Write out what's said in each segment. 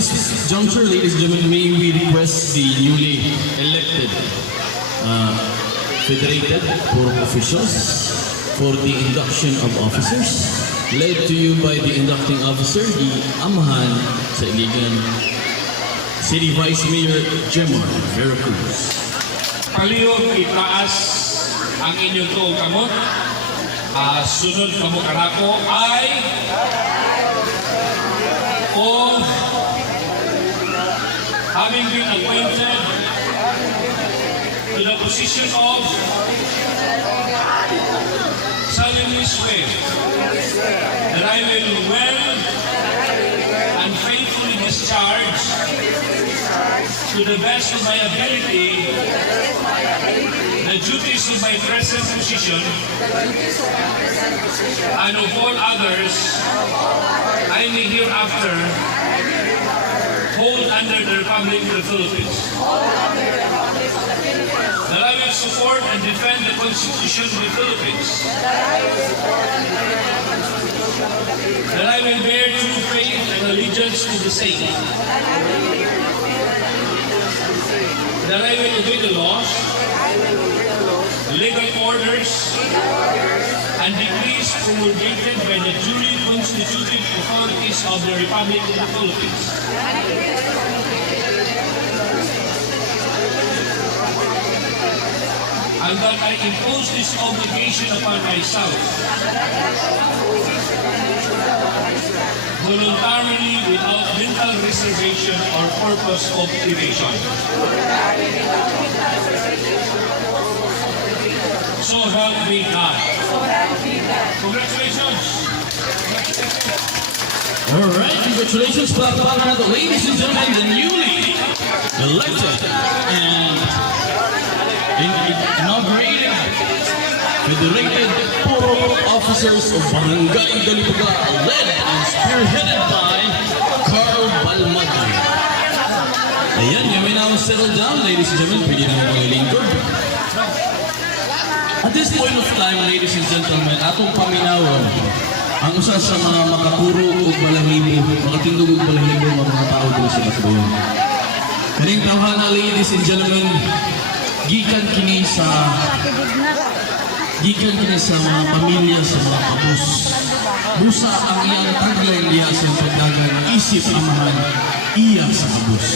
this juncture, ladies and gentlemen, may we request the newly elected Federated Board of Officials for the induction of officers, led to you by the inducting officer, the Amahan sa Iligan, City Vice Mayor Jemar Veracruz. Palihog itaas ang inyong tuong kamot. Sunod kamot karako ay of having been appointed to the position of solemnly swear that I will well and faithfully discharge to the best of my ability the duties of my present position and of all others I may hereafter hold under the Republic of the Philippines. That I will support and defend the Constitution of the Philippines. That I will bear true faith and allegiance to the same. That I will obey the laws, legal orders, and decrees promulgated by the duly constituted authorities of the Republic of the Philippines. And that I impose this obligation upon myself voluntarily without mental reservation or purpose of evasion. So help me God. Congratulations. All right, congratulations, ladies and gentlemen, the newly elected and inaugurated Federated Board of Officers of Barangay Dalipuga, led and spearheaded by Carl Balmadre. Ayan, you may now settle down, ladies and gentlemen. Pwede na mga lingkod. At this point of time, ladies and gentlemen, atong paminawan ang usa sa mga makaturo o balahibo, makatindog o balahibo mga tao dito sa Batbayon. Kaning tawhana, ladies and gentlemen, gikan kini sa mga pamilya sa mga pabus. Busa ang iyang tagline diya sa pagdagan, isip amahan, iya sa pabus.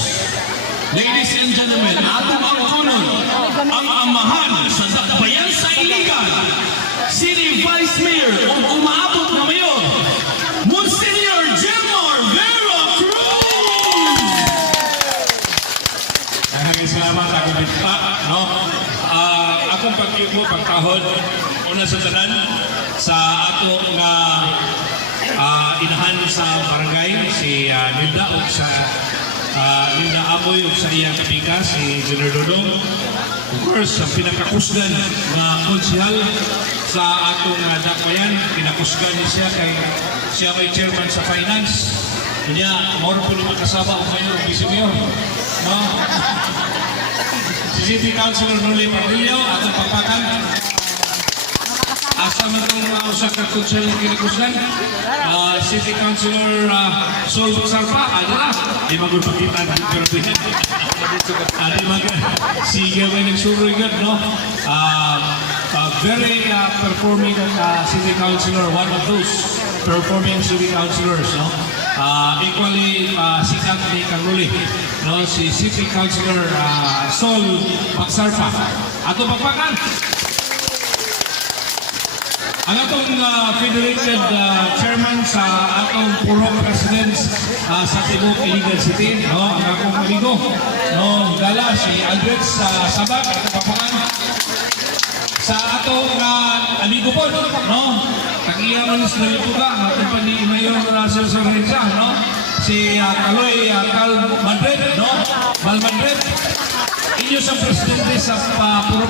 Ladies and gentlemen, atong ang kunon, ang amahan sa Dakbayan sa Iligan, City Vice Mayor o umaabot na mayor, Monsignor Jemar Veracruz! Maraming salamat ako dito, no? Akong pagkahod, una sa tanan, sa ato nga inahan sa barangay, si Nilda o sa Nilda Amoy o sa iyang kapika, si Junior Dodong. Of course, ang pinakakusgan na konsihal sa atong Dakbayan, pinakusgan niya siya kay chairman sa finance. Kanya, moro po naman kasama o kayo, Vice Mayor. No? Si City Councilor Noli Pardillo, atong papakan. Asa man itong usak na konsihal ng kinakusgan. City Councilor Sol Sarpa, adala. Di magulpagitan, pero pinag. Si Gawin nagsuroy nga, no? Very performing city councilor, one of those performing city councilors, no? Equally sikat ni Kanuli, no? Si City Councilor Sol Pagsarpa. Ato pagpakan. Ang atong Federated Chairman sa atong Puro Presidents sa Tibok Iligan City, no? Ang akong amigo, no? Dala si Andres Sabag, atong papangan. Sa atong amigo po, no? Tagiya Manis Dalipuga, atong pag-iimayon na Sir Sorrenza, no? Si Kaloy Cal Madrid, no? Val Madrid. Inyo sa presidente sa Puro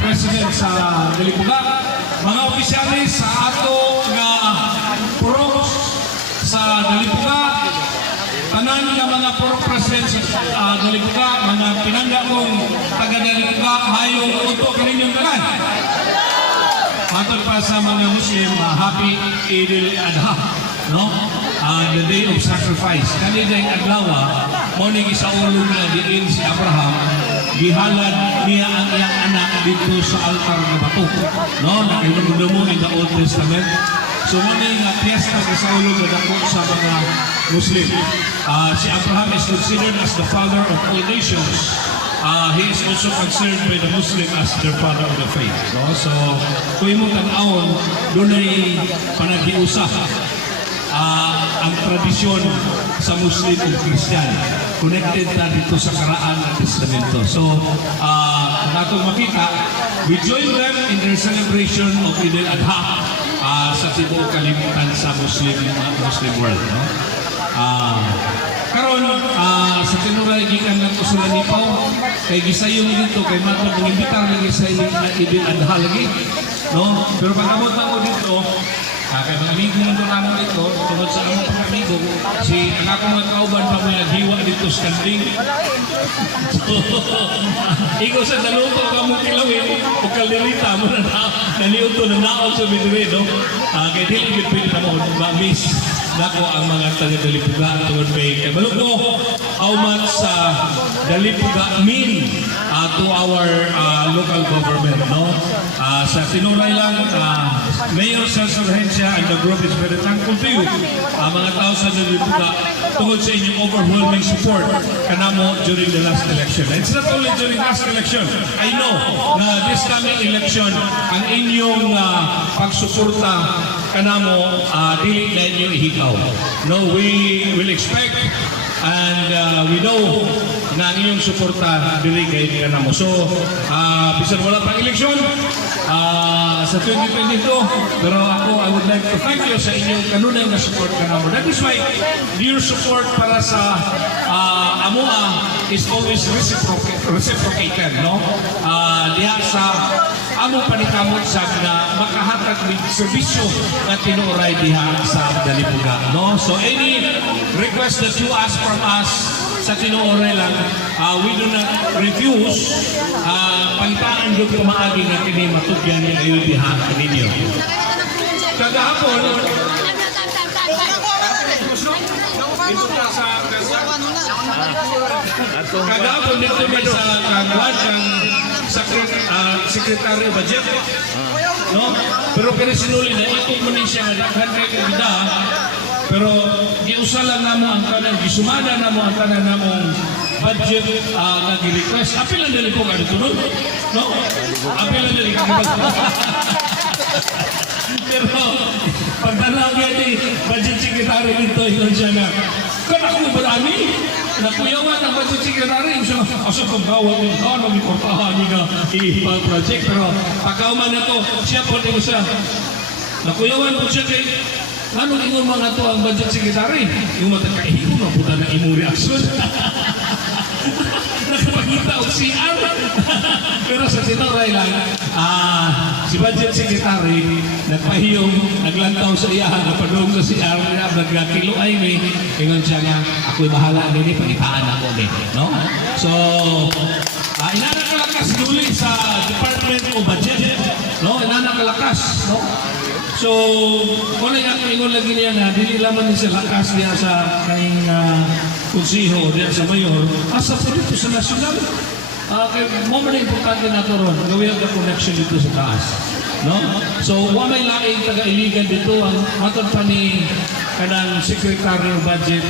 President sa Dalipuga. Mga opisyalis sa ato nga puro sa Dalipuga, tanan nga mga puro president sa Dalipuga, mga pinangga kong taga Dalipuga, hayong uto kaninyong tanan. Matod pa sa mga Muslim, Happy Eid al-Adha, no? the day of sacrifice. Kani day adlaw, mo ning isaulog na diin si Abraham, gihalad niya ang iyang anak dito sa altar ng bato. No, nakinundo mo in the Old Testament. So mo ning piyesta sa isaulog na dako sa mga Muslim. Si Abraham is considered as the father of all nations. He is also considered by the Muslim as their father of the faith. No? So, kung mo tan-awon, doon ay panagiusa ang tradisyon sa Muslim at Christian. Connected na dito sa Karaan at Testamento. So, natong makita, we join them in their celebration of Eid al-Adha sa tibuok kalibutan sa Muslim world. No? Karon sa tinuray gikan lang ko sila nipaw kay gisayong dito kay matod ng imbitar lagi sa Eid al-Adha lagi, no? Pero pag-abot na ko dito, kay mga amigo nito namo dito, tungod sa among mga amigo, si ang akong mga kauban pa mga hiwa dito sa kanding. Ikaw sa naluto ka mong kilawin, o kalderita mo na naliuto na naon sa midway, no? Kaya dili pwede na mo, ma-miss nako ang mga taga-Dalipuga tungod kay Baluto, how much Dalipuga mean to our local government, no? Sa tinuray lang, Mayor Cesar Hencia and the group is very thankful to you, mga tao sa Dalipuga, tungod sa inyong overwhelming support kanamo during the last election. It's not only during last election. I know na this coming election, ang inyong pagsuporta kanamo dili na inyo ihikaw. No, we will expect and we know na ang inyong suporta dili kay kanamo. So, bisan wala pang eleksyon sa 2022, pero ako, I would like to thank you sa inyong kanunay na support kanamo. That is why your support para sa AMOA is always reciprocated, no? Diha sa among panikamot sa na makahatag ng serbisyo na tinuray diha sa Dalipuga, no? So any request that you ask from us sa tinuray lang, we do not refuse. Pangitaan doon kumaagi na kini matugyan niya kayo diha kaninyo. Kagahapon, kagahapon dito may sa kagawad kang Secretary of Budget, no? Pero kaya sinuli na ito mo ni siya kay kabida, pero giusalan namo ang kanang gisumada namo ang kanang namong budget nga gi-request. Apil lang dali po ka dito, no? Apil lang dali ka pero pagdalaw yan budget secretary dito, yun siya na kan ako marami nakuyawan ang budget secretary siya asa kong bawat yung ano may kortahan niya ibang project, pero pagkauman na to siya po din siya nakuyawan po siya kay ano ingon mga to ang budget secretary yung matagkaihon na puta na imong reaksyon nakapagkita o CR pero sa tinuray lang si budget secretary nagpahiyong naglantaw sa iya napadong sa CR nagkakilo ay may ingon siya nga ako'y bahala nini pangitaan ako din, no? So inanak kalakas duli sa Department of Budget, no? Inanak kalakas, no? So kung ako ingon lagi niya nga dili lamang niya lakas niya sa kaning konsiho diyan sa mayor asa po dito sa nasyonal. Kaya mo man importante na ito ron, gawin ang connection dito sa taas, no? So wa may laing taga-iligan dito ang matod pa ni kanang Secretary of Budget.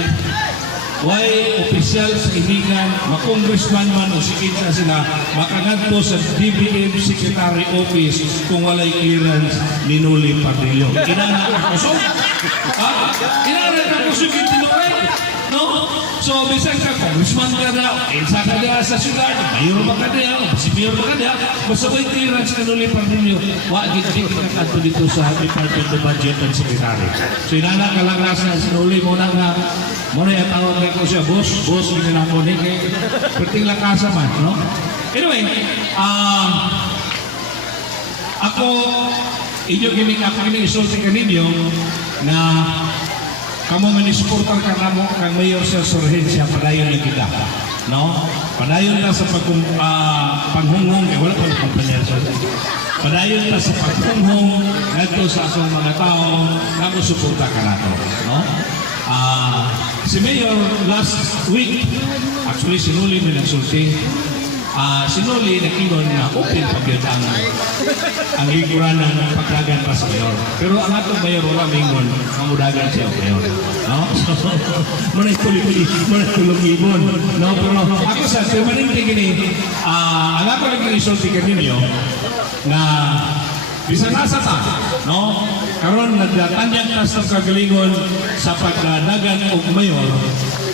Why official sa iligan, ma-congressman man o sikinsa sila, makangadto sa DBM Secretary Office kung walay clearance ni Noli Padrillo. Inanak ko kusog? Inanak ko kusog yung tinukay? No? So, bisan ka, congressman ka na, insa ka na sa syudad, mayor ba ka na, si mayor ba ka na, basta may clearance ka Noli Padrillo, wagit ka dito sa Department of Budget and Secretary. So, inanak ka lang nasa si Noli mo na nga, mo na yung tawag ko siya, boss, hindi na ako ni kay perting lakasa man, no? Anyway, ako, inyo kami isulti ka ninyo na kamo manisuportar ka na mo kang Mayor Cesar Hencia, padayon na kita, no? Padayon na sa panghunghong, wala pa ng kumpanya sa padayon na sa panghunghong ngadto sa akong mga tao, kamo suporta ka na to, no? Si Mayor last week, actually sinuli may nagsulti. Sinuli nakingon na open pa gyud ang lingkuranan ng pagdagan pa sa Mayor. Pero ang atong Mayor wala mingon mamudagan siya ang Mayor. No? So, manay tulong-ibon. No? Pero ako sa permanente gini, ang ako nag-isulti kaninyo na bisan nasa ta, no? Karon nagdatanyag ta sa kagalingon sa pagdagan og Mayor,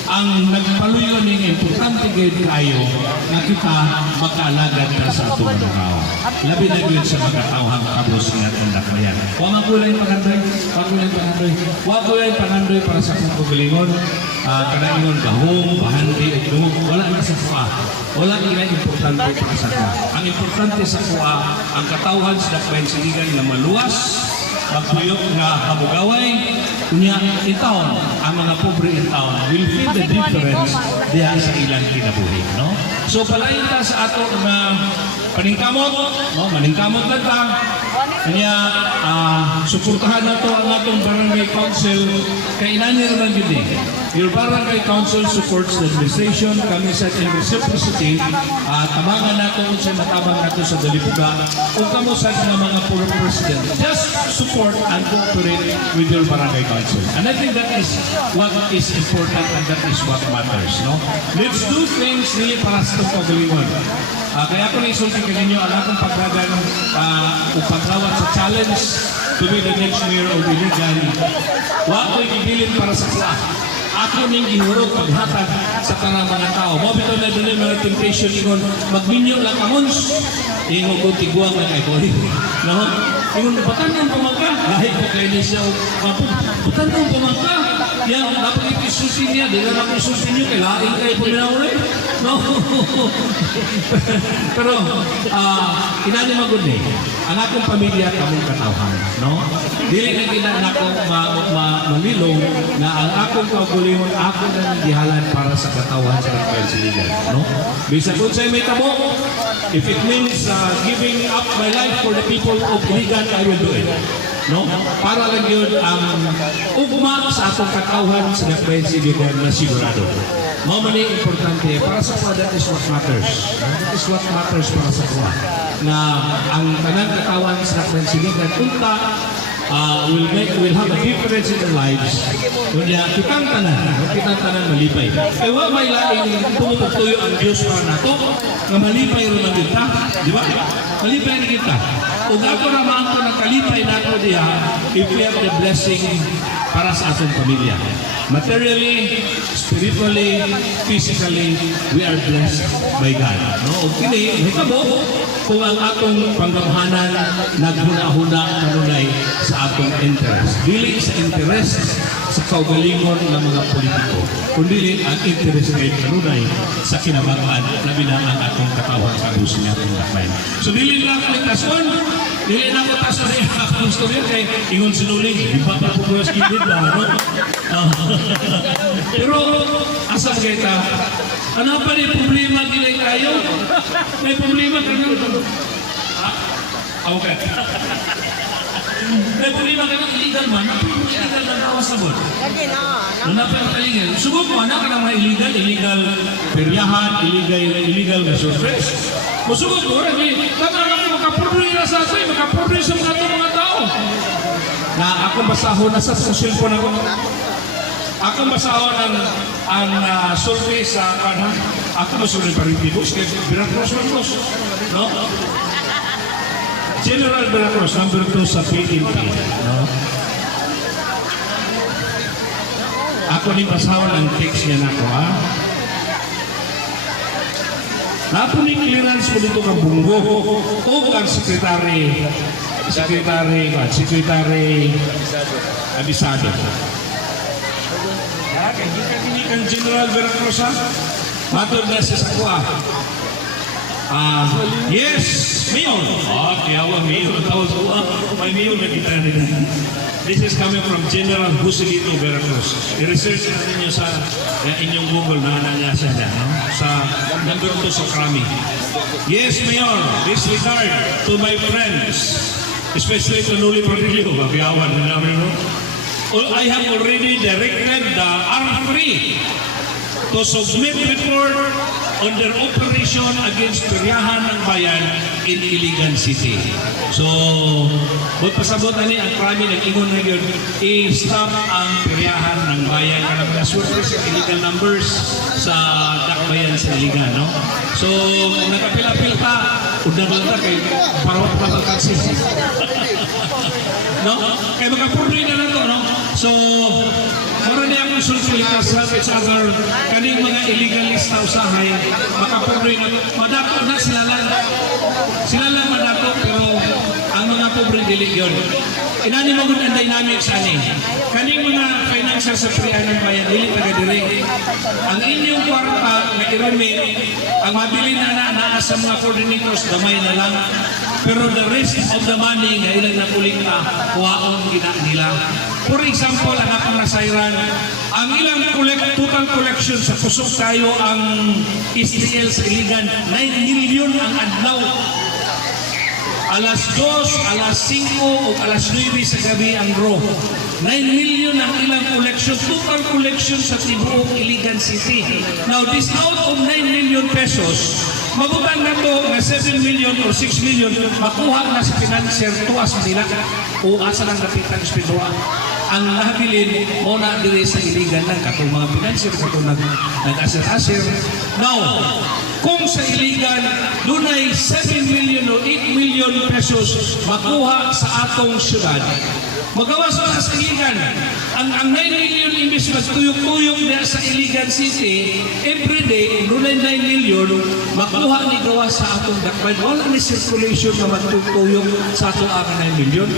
ang nagpaluyo ning importante gayud kayo na kita makaalagad ta sa atong mga tao. Labi na gyud sa mga tawhang kabros nga atong dakmayan. Wa magulay pangandoy para sa atong kagalingon. Kadaingon gahong, bahandi, ug dumog, wala na sa kuha. Wala na importante para sa kuha. Ang importante sa kuha, ang katawhan sa dakmayan siligan na maluwas, magpuyok nga hamugaway, kunya itaon, ang mga pobre itaon will feel the difference diha sa ilang kinabuhi, no? So palain ta sa ato na paningkamot, no? Maningkamot lang ta. Kanya suportahan nato ang atong barangay council kay inani naman gyud eh. Your barangay council supports the administration, kami sa reciprocity, tabangan nato unsay matabang nato sa dalipuga ug kamo sa mga puro president. Just support and cooperate with your barangay council. And I think that is what is important and that is what matters, no? Let's do things really para sa kagalingon. Kaya ako naisulti ka ninyo ang akong pagdagan o pagkawat sa challenge to be the next mayor of Iligan. Wa ko'y gibilin para sa kuha. Ako ning gihurot paghatag sa tanang mga tao. Mabito na doon mga temptation ingon, magminyo lang kamons. Ingon ko tiguang lang kay Boy. No? Ingon, batanon pamangka. Lahit ko kayo niya siya. Batanon pamangka. Yan, dapat ipisusin niya. Di na naman isusin niyo. Kailain kayo po minawari. No? Pero, inani magod eh. Ang akong pamilya kamong katawhan. No? Dili na ginan ako malilong na ang akong kagulimon ako na gihalan para sa katawhan sa Pilipinas. No? Bisa kung sa'yo may tabo, if it means giving up my life for the people of Iligan, I will do it. No? Para lang yun ang ugma sa atong katawhan sa Pilipinas na sigurado. Mamani importante para sa kuha, that is what matters. That is what matters para sa kuha. Na ang tanang katawan sa Pilipinas unta will have a difference in their lives. Kunya, kitang tanan malipay. Kaya wa may laing tumutuyo ang Diyos para nato, na malipay rin ang kita. Di ba? Malipay rin kita. Kung ako naman ko nakalipay na ako diha, if we have the blessing para sa atong pamilya. Materially, spiritually, physically, we are blessed by God. No? O kini, hitabo, kung ang atong panggamhanan naghuna-huna kanunay sa atong interest. Dili sa interest sa kaugalingon ng mga politiko, kundi ang interest kay kanunay sa kinabagaan na bilang ang atong katawang kagusin niya itong lakmayan. So dili lang ang tason, dili na ko tason rin ang storya kay ingon sinuling, di ba pa po sa kilid na, no? Pero asa kita, ano pa rin problema gilay kayo? May problema ka nyo? Okay. May problema ka ng illegal man, illegal na nakawasabot. Ano pa yung illegal? Subok mo, anak ka ng mga illegal peryahan, illegal na surprise. Masugod mo, baka ako makaproblema sa atin, makaproblema sa mga tao. Na ako basahon na sa cellphone ako. Ako masahon ang survey sa kanan. Ako masunod pa rin Pibos, kaya Veracruz. No? General Veracruz, number 2 sa PNP. No? Ako ni masahon ang text niya na ako, ha? Napo ni clearance mo dito kang bunggo o kang sekretary abisado. Hindi kang General Veracruz, ha? Matod na sa kuha. Yes, Mayor. Tiyawa, Mayor. May Mayor na kita rin. This is coming from General Joselito Veracruz. I-research na ninyo sa inyong Google na nangyasa niya, no? Sa number 2 sa Krami. Yes, Mayor. This regard to my friends, especially to Noli Prodilio, babiyawan na namin, no? I have already directed the R3 to submit report on their operation against peryahan ng bayan in Iligan City. So, buat pasabot ani ang krami nag-ingon na yun, i-stop ang peryahan ng bayan karang nasurte sa illegal numbers sa dakbayan sa Iligan, no? So, kung nakapil-apil ka, unang lang ka kay parawat pa magkaksis. No? Kaya magkapurdoy na lang to, no? So, mara niya akong sulsulita sa each other, kaning mga illegalista usahay, makapurdoy na, madako na sila lang. Sila lang madako, pero ang mga pobre dili yun. Inani mo ang dynamics ani. Kaning mga financial sa priyan ng bayan, dili taga-direct. Ang inyong kwarta na i-remit, ang mabili na naa sa mga coordinators, damay na lang. Pero the rest of the money na ilang nakuling na, kuwaon gina nila. For example, ang akong nasayran, ang ilang total collection sa kusok tayo ang STL sa Iligan, 9 million ang adlaw. Alas 2, alas 5, o alas 9 sa gabi ang draw. 9 million ang ilang collection, total collection sa tibuok Iligan City. Now, this out of 9 million pesos, mabutang na to na 7 million or 6 million, makuha na sa financier tuwas nila o asa lang napitan sa pinduan. Ang nabilin mo na dire sa Iligan lang katong mga financier, katong nag-asir-asir. Now, kung sa Iligan, dunay 7 million o 8 million pesos makuha sa atong syudad, magawas na sa Iligan. Ang 9 million imbis magtuyok-tuyok na sa Iligan City, everyday, dunay 9 million, makuha ni gawa sa atong dakpan. Wala ni circulation na magtuyok sa atong 9 million.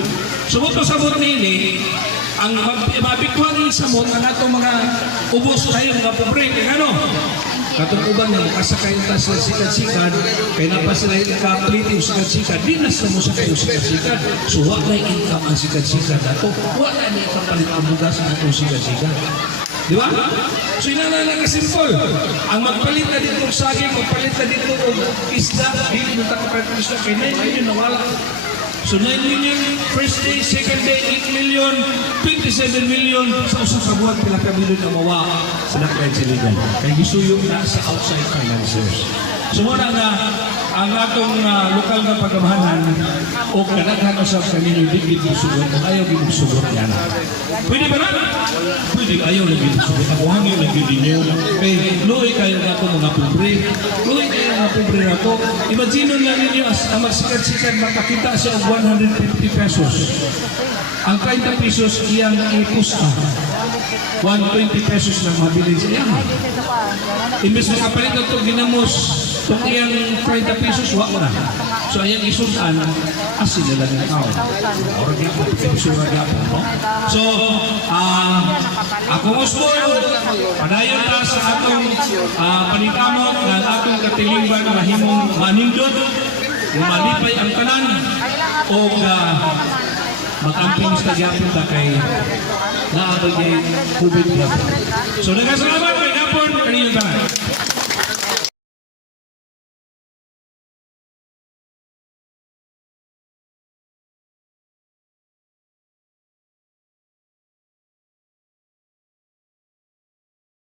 Sumot-sabot nini, ang mabikuhan ni sa mo, ang atong mga ubos tayo, mga pobre, kaya ano? Katong uban na makasakay ta sa sikat-sikat, kaya na pa sila ika-plate yung sikat-sikat, di na sa mo sa kayo sikat-sikat. So, wala income ang sikat-sikat na to. Wala na ikapalit ang bugas na itong sikat-sikat. Di ba? So, inalala na simple. Ang magpalit na dito ng saging, magpalit na dito ng isda, di mo takapalit ng isda, kaya na yun nawala. So 9 million, first day, second day, 8 million, 27 million, sa usang kabuhat pila ka million na mawa sa nakahit siligan. Kaya gisuyong na sa outside financiers. So muna nga, ang atong lokal na pagamahanan o kanaghan o sa kanino di sugot o ayaw di sugot yan. Pwede ba na? Pwede ayaw lagi sugot. Ako hangin lagi din nyo. Kaya luoy kayo na ito mga pobre. Luoy kayo mga pobre na ito. Imagine lang ninyo ang magsikat-sikat makakita siya og 150 pesos. Ang 30 pesos iyang ipusta. 120 pesos lang mabili siya. Imbes makapalit ito ginamos itong iyang 30 pesos, wak na. So, ayang isunan, asin na lang yung tao. Or gapon, pesos gapon, no? So, ako Osborn, padayon ta sa atong panikamot ng atong katilingban na mahimong manindot, malipay ang tanan, o mag-amping sa gapon ta kay naabay kay COVID-19. So, nagasalamat kay gapon, kanino tanan.